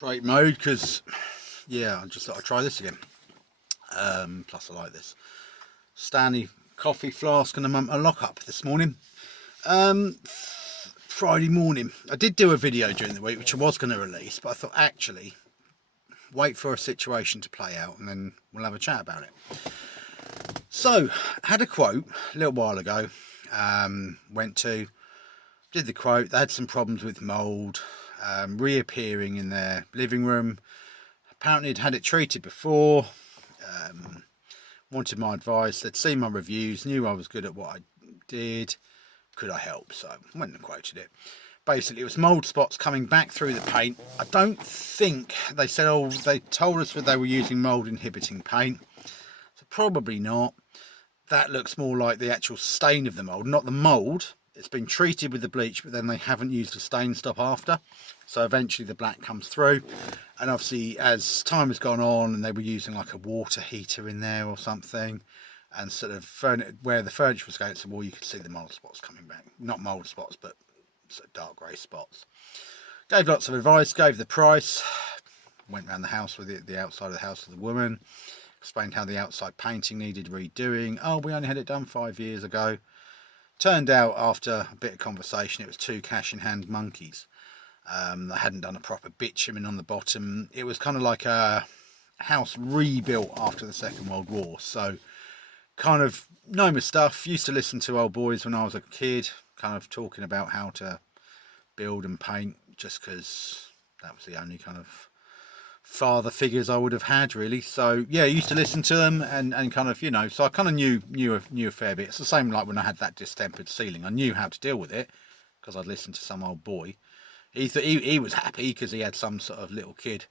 break mode because, yeah, I just thought I'd try this again. Plus, I like this Stanley coffee flask and a lock up this morning. Friday morning. I did do a video during the week which I was going to release, but I thought actually wait for a situation to play out and then we'll have a chat about it. So, had a quote a little while ago. Did the quote. They had some problems with mould reappearing in their living room. Apparently, had it treated before. Wanted my advice. They'd seen my reviews, knew I was good at what I did. Could I help? So I went and quoted it. Basically, it was mould spots coming back through the paint. I don't think they said, they told us that they were using mould inhibiting paint. So probably not. That looks more like the actual stain of the mould, not the mould. It's been treated with the bleach, but then they haven't used a stain stop after. So eventually the black comes through. And obviously, as time has gone on and they were using like a water heater in there or something, and sort of where the furniture was against the wall, you could see the mould spots coming back. Not mould spots, but sort of dark grey spots. Gave lots of advice, gave the price. Went around the house with it, the outside of the house with the woman. Explained how the outside painting needed redoing. Oh, we only had it done 5 years ago. Turned out after a bit of conversation, it was two cash in hand monkeys. They hadn't done a proper bitumen on the bottom. It was kind of like a house rebuilt after the Second World War. So kind of know my stuff. Used to listen to old boys when I was a kid, kind of talking about how to build and paint, just because that was the only kind of father figures I would have had, really. So yeah, I used to listen to them and kind of, you know, so I kind of knew a fair bit. It's the same like when I had that distempered ceiling. I knew how to deal with it because I'd listened to some old boy. He was happy because he had some sort of little kid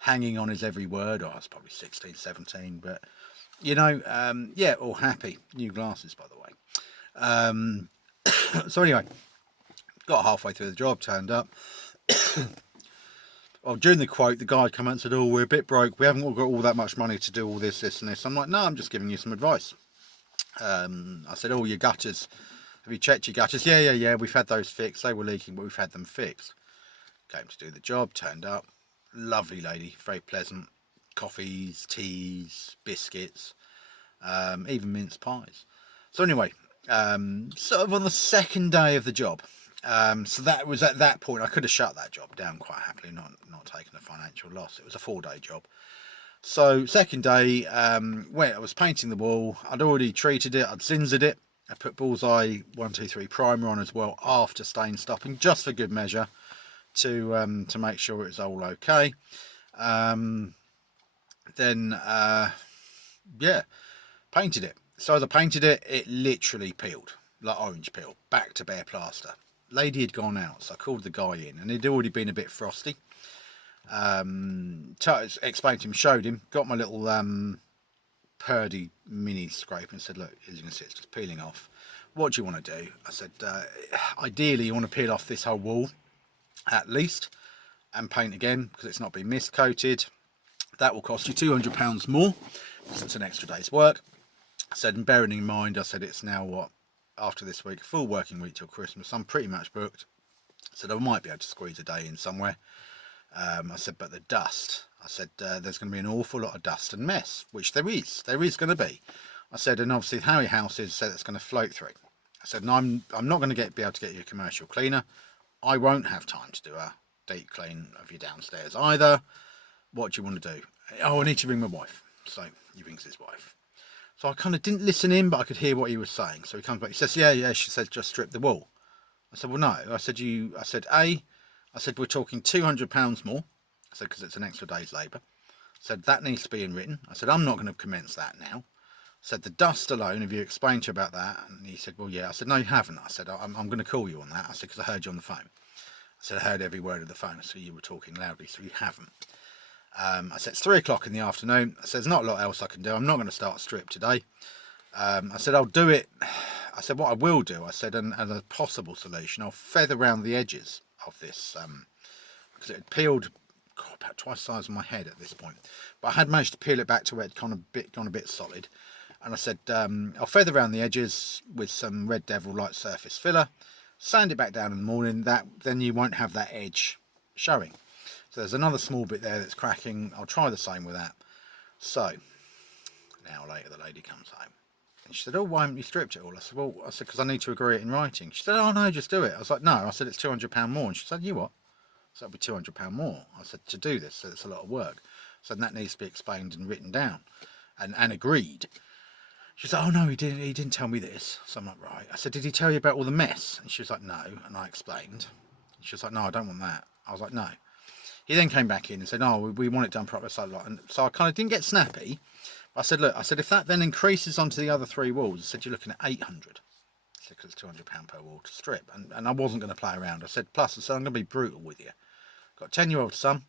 hanging on his every word. I was probably 16, 17, but you know, yeah, all happy. New glasses, by the way. So anyway, got halfway through the job, turned up. Well, during the quote, the guy came out and said, "Oh, we're a bit broke. We haven't got all that much money to do all this, this, and this." I'm like, "No, I'm just giving you some advice." I said, "Oh, your gutters. Have you checked your gutters?" Yeah. We've had those fixed. They were leaking, but we've had them fixed. Came to do the job. Turned up. Lovely lady, very pleasant. Coffees, teas, biscuits, even mince pies. So anyway, sort of on the second day of the job. So that was at that point I could have shut that job down quite happily, not taking a financial loss. It was a 4-day job. So second day, when I was painting the wall, I'd already treated it, I'd zinsered it, I put Bullseye 123 primer on as well after stain stopping, just for good measure, to make sure it's all okay. Yeah, painted it. So as I painted it, it literally peeled, like orange peel, back to bare plaster. Lady had gone out, so I called the guy in, and it'd already been a bit frosty. Explained to him, showed him, got my little Purdy mini scrape and said, "Look, as you can see, it's just peeling off. What do you want to do?" I said, "Ideally, you want to peel off this whole wall, at least, and paint again, because it's not been mist coated. That will cost you £200 more, because it's an extra day's work." I said, and bearing in mind, I said, it's now what, after this week, a full working week till Christmas, I'm pretty much booked. I said, I might be able to squeeze a day in somewhere. I said, but the dust, I said, there's going to be an awful lot of dust and mess, which there is going to be. I said, and obviously how your house is, said it's going to float through. I said, and I'm not going to be able to get you a commercial cleaner. I won't have time to do a deep clean of your downstairs either. What do you want to do? Oh, I need to ring my wife. So he rings his wife. So I kind of didn't listen in, but I could hear what he was saying. So he comes back. He says, "Yeah." She said, "Just strip the wall." I said, "Well, no." I said, "We're talking £200 more." I said, "Because it's an extra day's labour." I said, "That needs to be in written." I said, "I'm not going to commence that now." I said, "The dust alone, have you explained to you about that?" And he said, "Well, yeah." I said, "No, you haven't." I said, I'm going to call you on that." I said, "Because I heard you on the phone." I said, "I heard every word of the phone." I said, "You were talking loudly, so you haven't." I said, "It's 3 o'clock in the afternoon." I said, "There's not a lot else I can do. I'm not going to start a strip today." I said, "I'll do it." I said, "What I will do," I said, and as a possible solution, I'll feather around the edges of this, because it had peeled about twice the size of my head at this point. But I had managed to peel it back to where it gone a bit solid. And I said, I'll feather around the edges with some Red Devil light surface filler, sand it back down in the morning, then you won't have that edge showing. So there's another small bit there that's cracking. I'll try the same with that. So, an hour later, the lady comes home. And she said, oh, why haven't you stripped it all? I said, well, because I need to agree it in writing. She said, oh, no, just do it. I was like, no. I said, it's £200 more. And she said, you what? So that'll be £200 more. I said, to do this, so it's a lot of work. So that needs to be explained and written down and agreed. She said, oh, no, he didn't tell me this. So I'm like, right. I said, did he tell you about all the mess? And she was like, no. And I explained. And she was like, no, I don't want that. I was like, no. He then came back in and said, no, we want it done properly. And so I kind of didn't get snappy. I said, look, if that then increases onto the other 3 walls, I said, you're looking at 800. Because it's £200 per wall to strip. And I wasn't going to play around. I said, plus, I said, I'm going to be brutal with you. Got a 10-year-old son.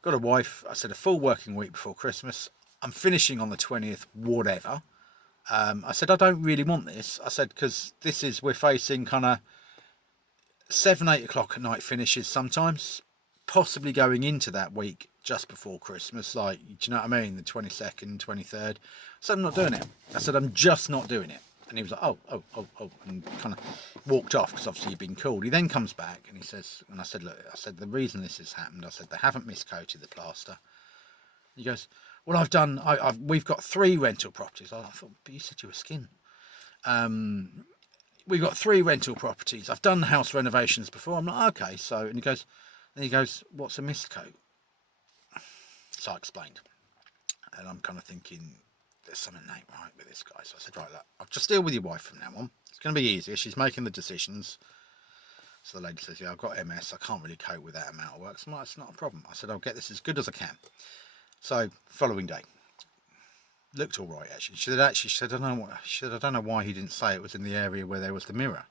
Got a wife. I said, a full working week before Christmas. I'm finishing on the 20th, whatever. I said, I don't really want this. I said, because we're facing kind of 7, 8 o'clock at night finishes sometimes. Possibly going into that week just before Christmas, like, do you know what I mean, the 22nd, 23rd. So I'm not doing it. I said, I'm just not doing it. And he was like, oh, and kind of walked off because obviously he'd been called. He then comes back and he says, and I said, look, I said, the reason this has happened, I said, they haven't miscoated the plaster. He goes, well, we've got 3 rental properties. I thought, but you said you were skin. We've got 3 rental properties. I've done house renovations before. I'm like, okay, so, and he goes, what's a miscoat? So I explained. And I'm kind of thinking, there's something ain't right with this guy. So I said, right, look, I'll just deal with your wife from now on. It's going to be easier. She's making the decisions. So the lady says, yeah, I've got MS. I can't really cope with that amount of work. So I'm like, it's not a problem. I said, I'll get this as good as I can. So following day, looked all right actually. She said, I don't know why he didn't say it was in the area where there was the mirror.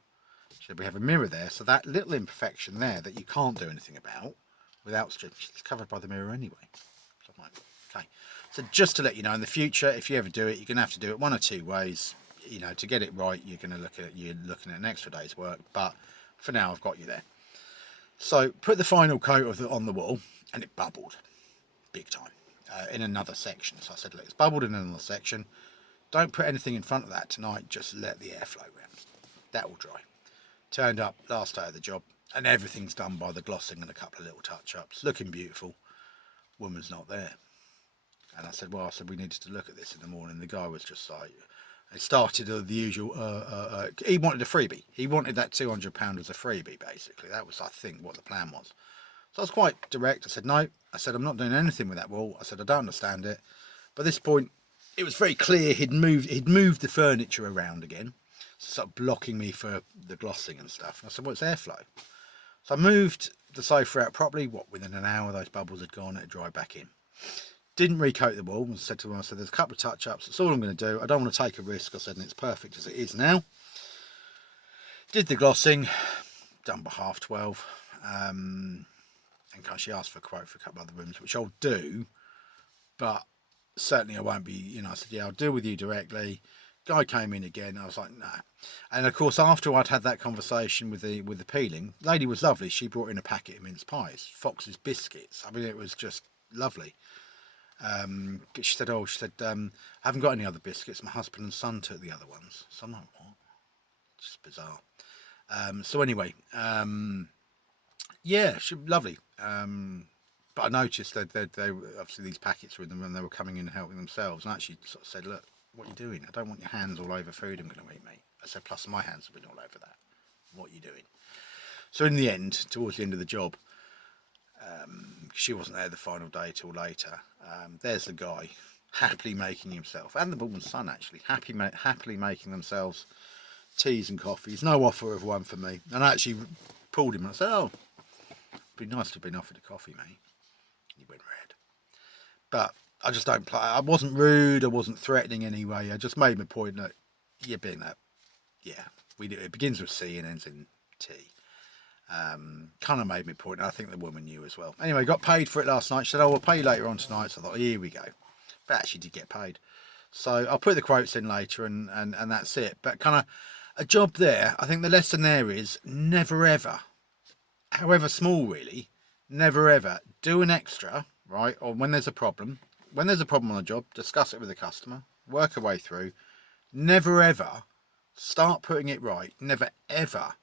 She said, we have a mirror there, so that little imperfection there that you can't do anything about without stripping, it's covered by the mirror anyway. So I'm like, okay. So just to let you know, in the future, if you ever do it, you're going to have to do it 1 or 2 ways. You know, to get it right, you're looking at an extra day's work. But for now, I've got you there. So put the final coat on the wall, and it bubbled big time in another section. So I said, look, it's bubbled in another section. Don't put anything in front of that tonight. Just let the air flow around. That will dry. Turned up last day of the job, and everything's done by the glossing and a couple of little touch-ups. Looking beautiful. Woman's not there. And I said, we needed to look at this in the morning. The guy was just like, it started the usual, he wanted a freebie. He wanted that £200 as a freebie, basically. That was, I think, what the plan was. So I was quite direct. I said, no. I said, I'm not doing anything with that wall. I said, I don't understand it. But at this point, it was very clear he'd moved the furniture around again, sort of blocking me for the glossing and stuff. And I said, well, it's airflow. So I moved the sofa out properly. Within an hour, those bubbles had gone. It had dried back in. Didn't recoat the wall. I said to him, I said, there's a couple of touch-ups. That's all I'm going to do. I don't want to take a risk. I said, and it's perfect as it is now. Did the glossing. Done by 12:30. And she asked for a quote for a couple of other rooms, which I'll do. But certainly I won't be, I said, yeah, I'll deal with you directly. Guy came in again. I was like, no. And of course, after I'd had that conversation with the peeling, lady was lovely. She brought in a packet of mince pies, Fox's biscuits. I mean, it was just lovely. She said, I haven't got any other biscuits. My husband and son took the other ones. So I'm like, what? It's just bizarre. So anyway, yeah, she lovely. But I noticed that they obviously these packets were in them and they were coming in and helping themselves. And I actually sort of said, look, what are you doing? I don't want your hands all over food I'm going to eat, mate. I said, plus my hands have been all over that. What are you doing? So in the end, towards the end of the job, she wasn't there the final day till later. There's the guy happily making himself, and the woman's son actually, happily making themselves teas and coffees. No offer of one for me. And I actually pulled him and I said, oh, it'd be nice to have been offered a coffee, mate. He went red. But I just don't play. I wasn't rude. I wasn't threatening anyway. I just made my point that you're being that. Yeah, we do. It begins with C and ends in T. Kind of made me point. I think the woman knew as well. Anyway, got paid for it last night. She said, oh, we'll pay you later on tonight. So I thought, here we go. But actually did get paid. So I'll put the quotes in later and that's it. But kind of a job there, I think the lesson there is never ever, however small really, never ever do an extra, right? Or when there's a problem on a job, discuss it with the customer, work our way through. Never ever start putting it right. Never ever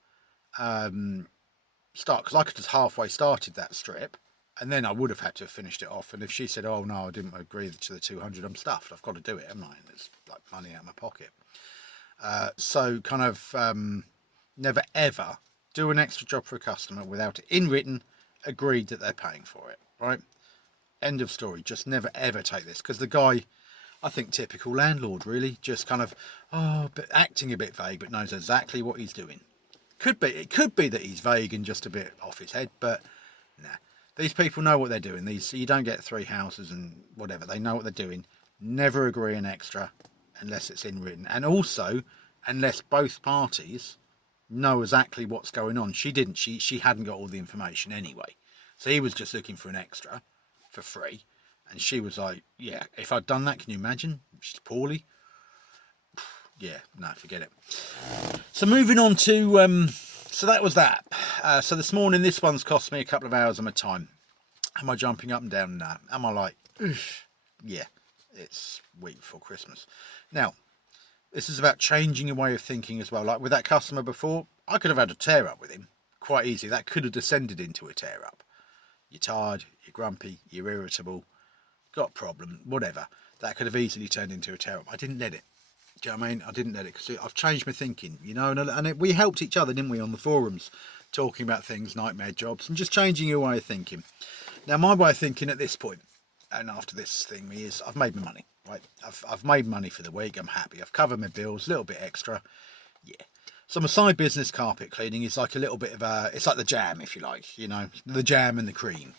start, because I could just halfway started that strip And then I would have had to have finished it off. And if she said, oh no, I didn't agree to the 200, I'm stuffed. I've got to do it, haven't I? And it's like money out of my pocket. So kind of never ever do an extra job for a customer without it in written agreed that they're paying for it, right? End of story. Just never ever take this, because the guy, I think typical landlord really, just kind of but acting a bit vague, but knows exactly what he's doing. It could be that he's vague and just a bit off his head, but nah. These people know what they're doing. You don't get 3 houses and whatever. They know what they're doing. Never agree an extra unless it's in written, and also unless both parties know exactly what's going on. She didn't. She hadn't got all the information anyway, so he was just looking for an extra for free, and she was like, "Yeah, if I'd done that, can you imagine? She's poorly." Yeah, no, forget it. So moving on to so that was that. So this morning, this one's cost me a couple of hours of my time. Am I jumping up and down? Nah. Am I like, oof? Yeah, it's week before Christmas. Now, this is about changing your way of thinking as well. Like with that customer before, I could have had a tear up with him quite easy. That could have descended into a tear up. You're tired, you're grumpy, you're irritable, got a problem, whatever. That could have easily turned into a tear up. I didn't let it. Do you know what I mean? I didn't let it, because I've changed my thinking, you know, we helped each other, didn't we, on the forums, talking about things, nightmare jobs, and just changing your way of thinking. Now, my way of thinking at this point, and after this thing, is I've made my money, right? I've made money for the week. I'm happy. I've covered my bills, a little bit extra. Yeah. So my side business, carpet cleaning, is like a little bit of it's like the jam, if you like, you know, the jam and the cream,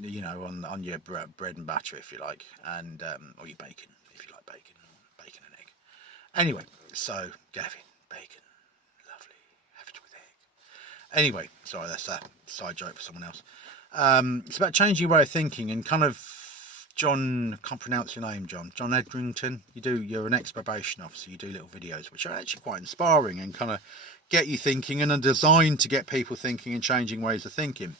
you know, on your bread and butter, if you like, and or your bacon, if you like bacon and egg. Anyway, so Gavin, bacon, lovely, have it with egg. Anyway, sorry, that's a side joke for someone else. It's about changing your way of thinking, and kind of John, I can't pronounce your name, John Edrington. You're an ex-probation officer. You do little videos which are actually quite inspiring and kind of get you thinking, and are designed to get people thinking and changing ways of thinking.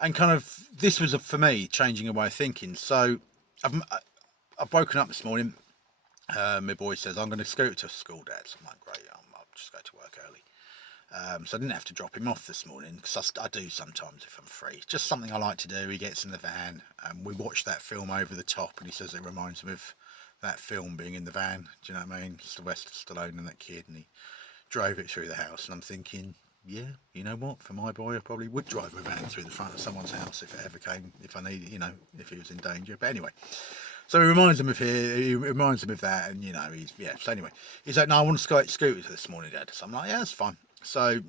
And kind of this was for me changing a way of thinking. So I've woken up this morning. My boy says, I'm going to scoot to school, Dad. So I'm like, great, I'll just go to work early. So I didn't have to drop him off this morning, because I do sometimes if I'm free. Just something I like to do. He gets in the van, and we watched that film Over the Top, and he says it reminds him of that film being in the van. Do you know what I mean? Sylvester Stallone and that kid, and he drove it through the house, and I'm thinking, yeah, you know what? For my boy, I probably would drive my van through the front of someone's house if it ever came, if I needed, you know, if he was in danger. But anyway. So he reminds him of that, and you know, so anyway, he's like, no, I want to scooter this morning, Dad. So I'm like, yeah, that's fine. So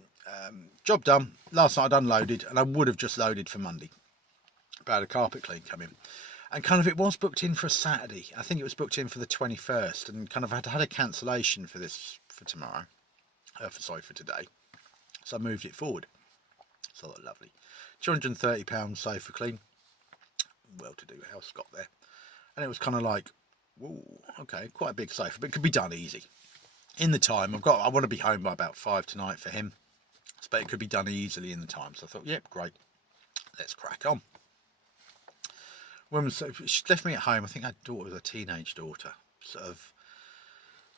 job done. Last night I'd unloaded, and I would have just loaded for Monday. About a carpet clean come in, and kind of it was booked in for a Saturday. I think it was booked in for the 21st, and kind of had a cancellation for tomorrow, for today. So I moved it forward. So I thought, lovely, £230 sofa clean. Well-to-do house got there. And it was kind of like, whoa, okay, quite a big sofa, but it could be done easy. In the time, I want to be home by about 5 tonight for him, but it could be done easily in the time. So I thought, yep, great, let's crack on. She left me at home. I think her daughter was a teenage daughter, sort of,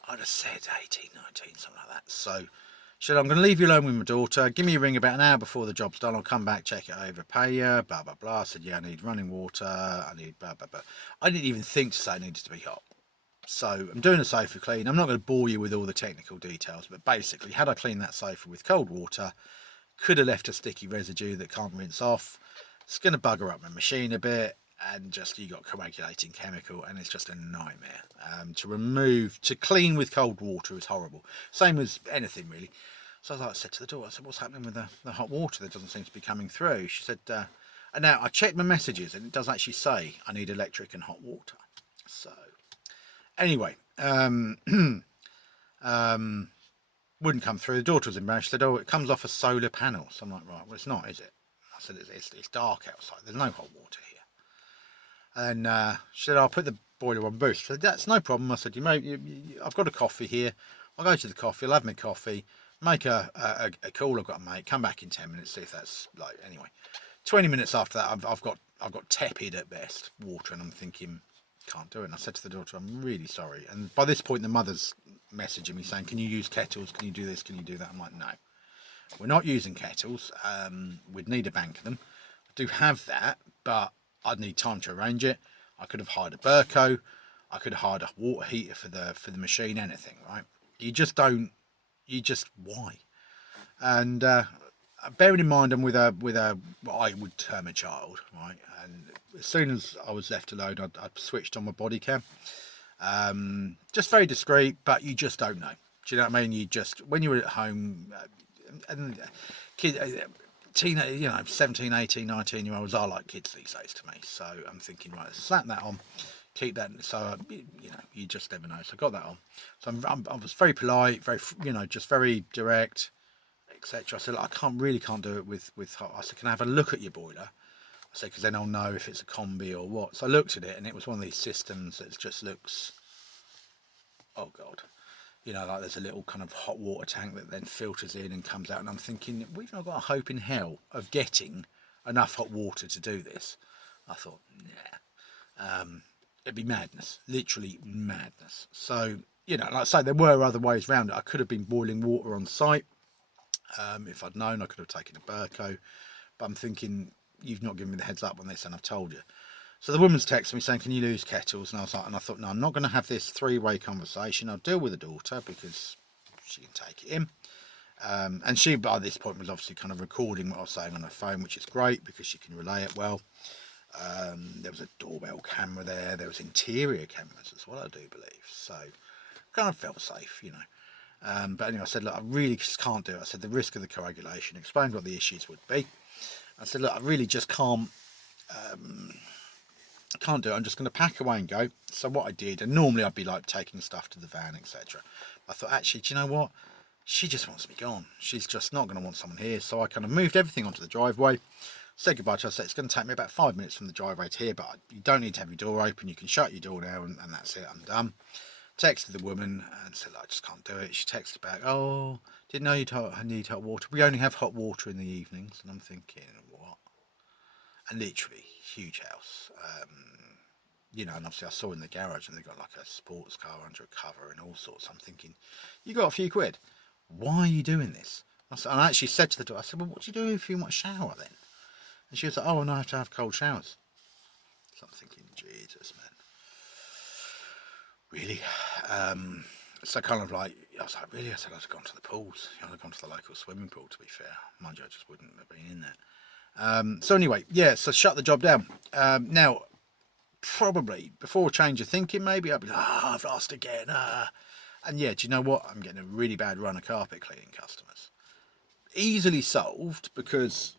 I'd have said 18, 19, something like that. So she said, I'm going to leave you alone with my daughter. Give me a ring about an hour before the job's done. I'll come back, check it over, pay you, blah, blah, blah. I said, yeah, I need running water. I need blah, blah, blah. I didn't even think to say it needed to be hot. So I'm doing a sofa clean. I'm not going to bore you with all the technical details, but basically, had I cleaned that sofa with cold water, could have left a sticky residue that can't rinse off. It's going to bugger up my machine a bit, and just you got coagulating chemical, and it's just a nightmare. To clean with cold water is horrible. Same as anything really. So I said to the daughter, I said, what's happening with the hot water that doesn't seem to be coming through? She said, and now I checked my messages, and it does actually say I need electric and hot water. So anyway, wouldn't come through. The daughter was embarrassed. She said, oh, it comes off a solar panel. So I'm like, right, well, it's not, is it? I said, it's dark outside. There's no hot water here. And she said, I'll put the boiler on boost. I said, that's no problem. I said, I've got a coffee here. I'll go to the coffee. I'll have my coffee. Make a call I've got to make. Come back in 10 minutes. See if that's like anyway. 20 minutes after that, I've got tepid at best water, and I'm thinking, can't do it. And I said to the daughter, I'm really sorry. And by this point, the mother's messaging me saying, can you use kettles? Can you do this? Can you do that? I'm like, no, we're not using kettles. We'd need a bank of them. do have that, but I'd need time to arrange it. I could have hired a Burco, I could have hired a water heater for the machine, anything, right? You just don't. You just why? And bearing in mind, I'm with a what I would term a child, right? And as soon as I was left alone, I'd switched on my body cam. Just very discreet, but you just don't know. Do you know what I mean? You just, when you're at home, and kid, teenage, 17, 18, 19-year-olds are like kids these days to me. So I'm thinking, right, slap that on, keep that. So you just never know. So I got that on. So I was very polite, very, just very direct, etc. I said, I really can't do it with hot. I said, can I have a look at your boiler? I said, because then I'll know if it's a combi or what. So I looked at it, and it was one of these systems that just looks, oh God. Like there's a little kind of hot water tank that then filters in and comes out. And I'm thinking, we've not got a hope in hell of getting enough hot water to do this. I thought, nah, it'd be madness, literally madness. So, like I say, there were other ways around it. I could have been boiling water on site. If I'd known, I could have taken a Burco. But I'm thinking, you've not given me the heads up on this, and I've told you. So the woman's texting me saying, can you lose kettles? And I was like, and I thought, no, I'm not going to have this three-way conversation. I'll deal with the daughter because she can take it in. And she, by this point, was obviously kind of recording what I was saying on her phone, which is great because she can relay it well. There was a doorbell camera there. There was interior cameras as well, I do believe. So kind of felt safe, But anyway, I said, look, I really just can't do it. I said, the risk of the coagulation, explained what the issues would be. I said, look, I really just can't do it. I'm just going to pack away and go. So what I did, and normally I'd be like taking stuff to the van, etc. I thought, actually, do you know what? She just wants me gone. She's just not going to want someone here. So I kind of moved everything onto the driveway, said goodbye to her. I said, it's going to take me about 5 minutes from the driveway to here, but you don't need to have your door open. You can shut your door now, and that's it. I'm done. Texted the woman and said, I just can't do it. She texted back, oh, didn't know I need hot water. We only have hot water in the evenings. And I'm thinking, what? And literally, huge house. And obviously I saw in the garage and they got like a sports car under a cover and all sorts. I'm thinking, you got a few quid. Why are you doing this? And I actually said to the daughter, I said, well, what do you do if you want a shower then? And she was like, oh, no, I have to have cold showers. So I'm thinking, Jesus, man. Really? So kind of like, I was like, really? I said, I'd have gone to the pools. I'd have gone to the local swimming pool, to be fair. Mind you, I just wouldn't have been in there. So anyway, yeah, so shut the job down. Now, probably before change of thinking, maybe I'd be like, I've lost again. And yeah, do you know what? I'm getting a really bad run of carpet cleaning customers. Easily solved because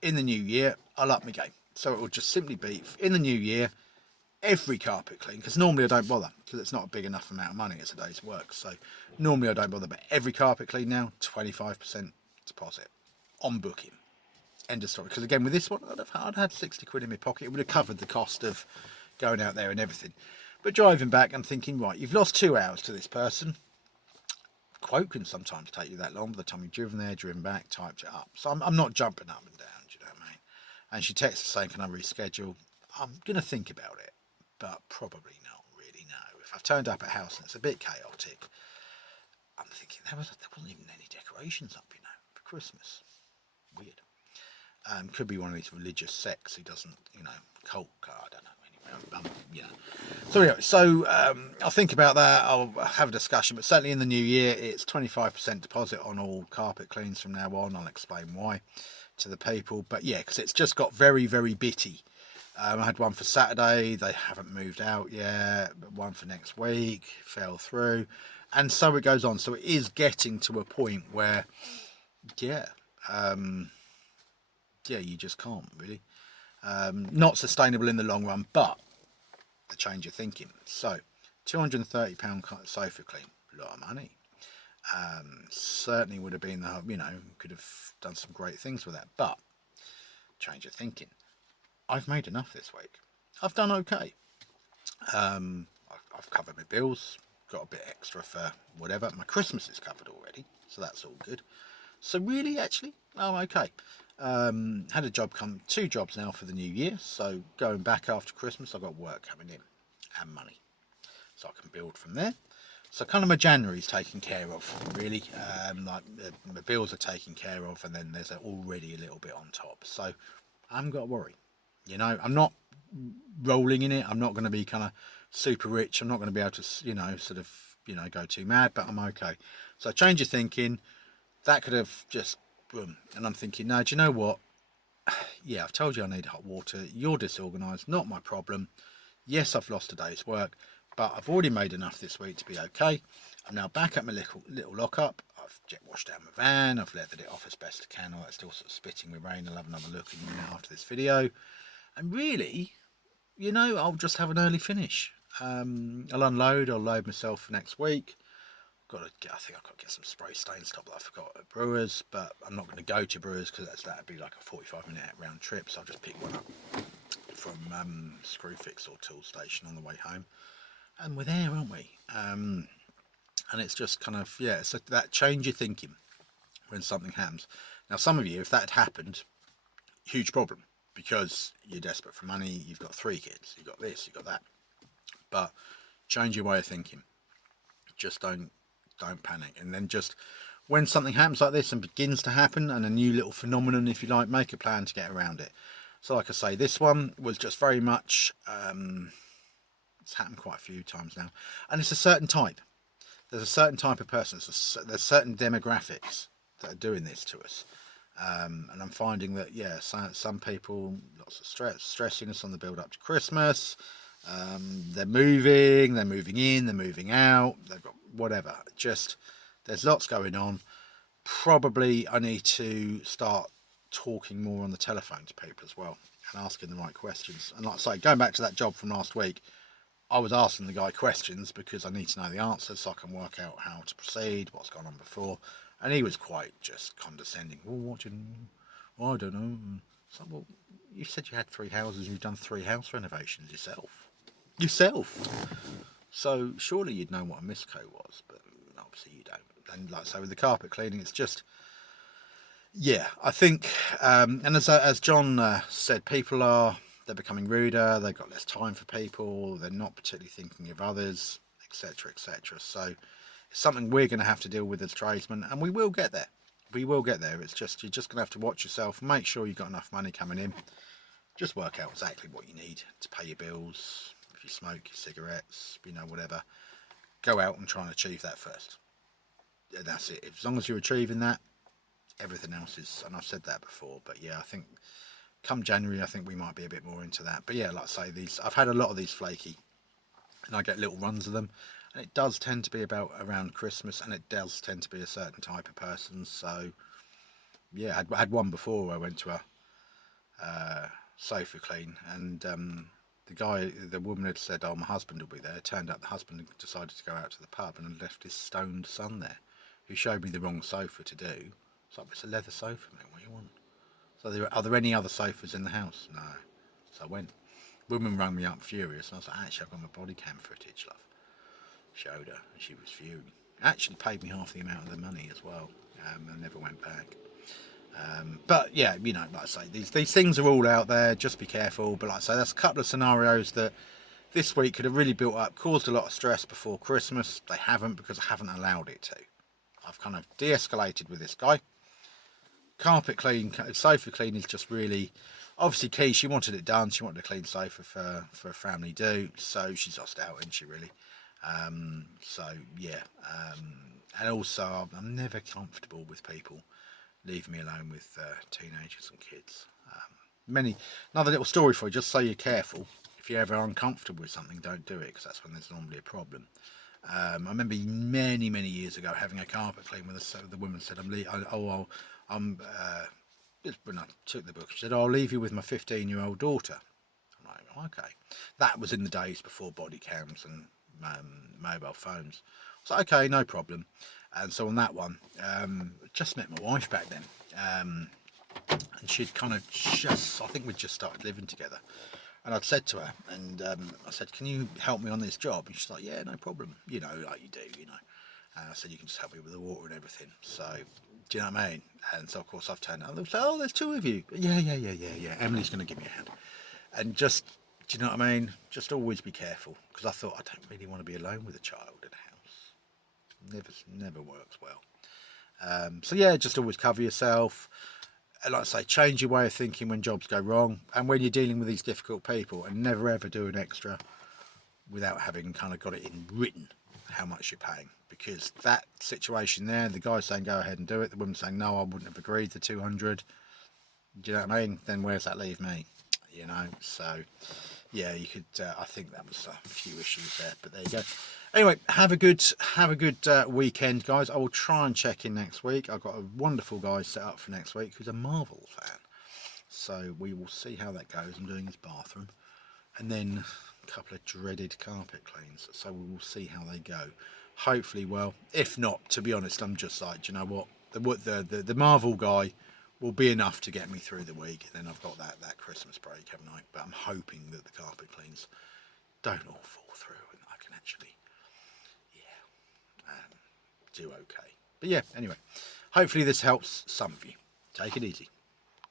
in the new year, I'll up my game. So it will just simply be in the new year, every carpet clean, because normally I don't bother because it's not a big enough amount of money. It's a day's work. So normally I don't bother, but every carpet clean now, 25% deposit on booking. End of story. Because again, with this one, I'd had 60 quid in my pocket. It would have covered the cost of going out there and everything. But driving back, I'm thinking, right, you've lost 2 hours to this person. Quote can sometimes take you that long by the time you've driven there, driven back, typed it up. So I'm not jumping up and down, do you know what I mean? And she texted saying, can I reschedule? I'm going to think about it, but probably not really, no. If I've turned up at a house and it's a bit chaotic, I'm thinking there wasn't even any decorations up, for Christmas. Weird. Could be one of these religious sects who doesn't, cult car, I don't know. So I'll think about that. I'll have a discussion, but certainly in the new year, it's 25% deposit on all carpet cleans from now on. I'll explain why to the people. But yeah, because it's just got very, very bitty. I had one for Saturday. They haven't moved out yet. But one for next week fell through. And so it goes on. So it is getting to a point where, you just can't really. Not sustainable in the long run, but the change of thinking. So, £230 sofa clean, a lot of money. Certainly would have been, could have done some great things with that, but change of thinking. I've made enough this week. I've done okay. I've covered my bills, got a bit extra for whatever. My Christmas is covered already, so that's all good. So really, actually, I'm okay. Had a job 2 jobs now for the new year. So going back after Christmas, I've got work coming in and money. So I can build from there. So kind of my January's taken care of, really. My bills are taken care of, and then there's already a little bit on top. So I haven't got to worry. You know, I'm not rolling in it. I'm not going to be kind of super rich. I'm not going to be able to, sort of, go too mad, but I'm okay. So change your thinking. That could have just, boom. And I'm thinking, no, do you know what? Yeah, I've told you I need hot water. You're disorganised, not my problem. Yes, I've lost a day's work, but I've already made enough this week to be okay. I'm now back at my little lockup. I've jet washed down my van. I've leathered it off as best I can. All that's still sort of spitting with rain. I'll have another look in a minute after this video. And really, I'll just have an early finish. I'll unload. I'll load myself for next week. I think I've got to get some spray stain stop that I forgot at Brewers, but I'm not going to go to Brewers because that'd be like a 45-minute round trip. So I'll just pick one up from Screwfix or Tool Station on the way home, and we're there, aren't we? And it's just kind of so that change your thinking when something happens. Now, some of you, if that had happened, huge problem because you're desperate for money. You've got 3 kids. You've got this. You've got that. But change your way of thinking. Just don't panic, and then just when something happens like this and begins to happen, and a new little phenomenon, if you like, make a plan to get around it. So like I say, this one was just very much it's happened quite a few times now, and it's a certain type. There's a certain type of person. There's certain demographics that are doing this to us, and I'm finding that some people, lots of stressiness on the build up to Christmas. They're moving in, they're moving out, they've got whatever. Just there's lots going on. Probably I need to start talking more on the telephone to people as well and asking the right questions. And like I say, going back to that job from last week, I was asking the guy questions because I need to know the answers so I can work out how to proceed, what's gone on before. And he was quite just condescending. Well, what do you know? Well, I don't know. So, well, you said you had 3 houses, you've done 3 house renovations yourself. So surely you'd know what a misco was, but obviously you don't. And like so with the carpet cleaning, it's just I think and as John said, they're becoming ruder, they've got less time for people, they're not particularly thinking of others, etc. So it's something we're going to have to deal with as tradesmen, and we will get there. It's just you're just going to have to watch yourself, make sure you've got enough money coming in, just work out exactly what you need to pay your bills. If you smoke your cigarettes, whatever, go out and try and achieve that first. And that's it. As long as you're achieving that, everything else is, and I've said that before, but I think come January, I think we might be a bit more into that. But like I say, I've had a lot of these flaky, and I get little runs of them, and it does tend to be around Christmas, and it does tend to be a certain type of person. So I had one before where I went to a sofa clean, and the woman had said, "Oh, my husband will be there." It turned out the husband had decided to go out to the pub and had left his stoned son there, who showed me the wrong sofa to do. So it's a leather sofa, mate. What do you want? So are there any other sofas in the house? No. So I went. Woman rang me up furious, and I was like, "Actually, I've got my body cam footage, love." Showed her, and she was fuming. Actually paid me half the amount of the money as well, and never went back. But like I say, these things are all out there. Just be careful. But like I say, that's a couple of scenarios that this week could have really built up, caused a lot of stress before Christmas. They haven't, because I haven't allowed it to. I've kind of de-escalated with this guy. Carpet clean, sofa clean is just really obviously key. She wanted it done. She wanted a clean sofa for a family do. So she's lost out, isn't she, really? And also I'm never comfortable with people leave me alone with teenagers and kids. Another little story for you, just so you're careful. If you're ever uncomfortable with something, don't do it, because that's when there's normally a problem. I remember many years ago having a carpet clean with us. So the woman said, when I took the book, she said, "I'll leave you with my 15-year-old daughter." I'm like, okay. That was in the days before body cams and mobile phones. So okay, no problem. And so on that one, just met my wife back then, and she'd kind of I think we'd just started living together, and I'd said to her, and I said, "Can you help me on this job?" And she's like, "Yeah, no problem, like you do, And I said, "You can just help me with the water and everything." So, do you know what I mean? And so of course I've turned out, they'll say, "Oh, there's 2 of you." Yeah. Emily's going to give me a hand, and just, do you know what I mean? Just always be careful, because I thought, I don't really want to be alone with a child in a house. Never works well. So just always cover yourself. like I say, change your way of thinking when jobs go wrong and when you're dealing with these difficult people, and never ever do an extra without having kind of got it in written how much you're paying. Because that situation there, the guy saying go ahead and do it, the woman saying no, I wouldn't have agreed to 200. Do you know what I mean? Then where's that leave me? You know, so yeah, you could. I think that was a few issues there, but there you go. Anyway, have a good weekend, guys. I will try and check in next week. I've got a wonderful guy set up for next week who's a Marvel fan, so we will see how that goes. I'm doing his bathroom, and then a couple of dreaded carpet cleans. So we will see how they go. Hopefully, well. If not, to be honest, I'm just like, do you know what? The Marvel guy will be enough to get me through the week, and then I've got that Christmas break, haven't I? But I'm hoping that the carpet cleans don't all fall through, and I can actually, do okay. But yeah, anyway, hopefully this helps some of you. Take it easy.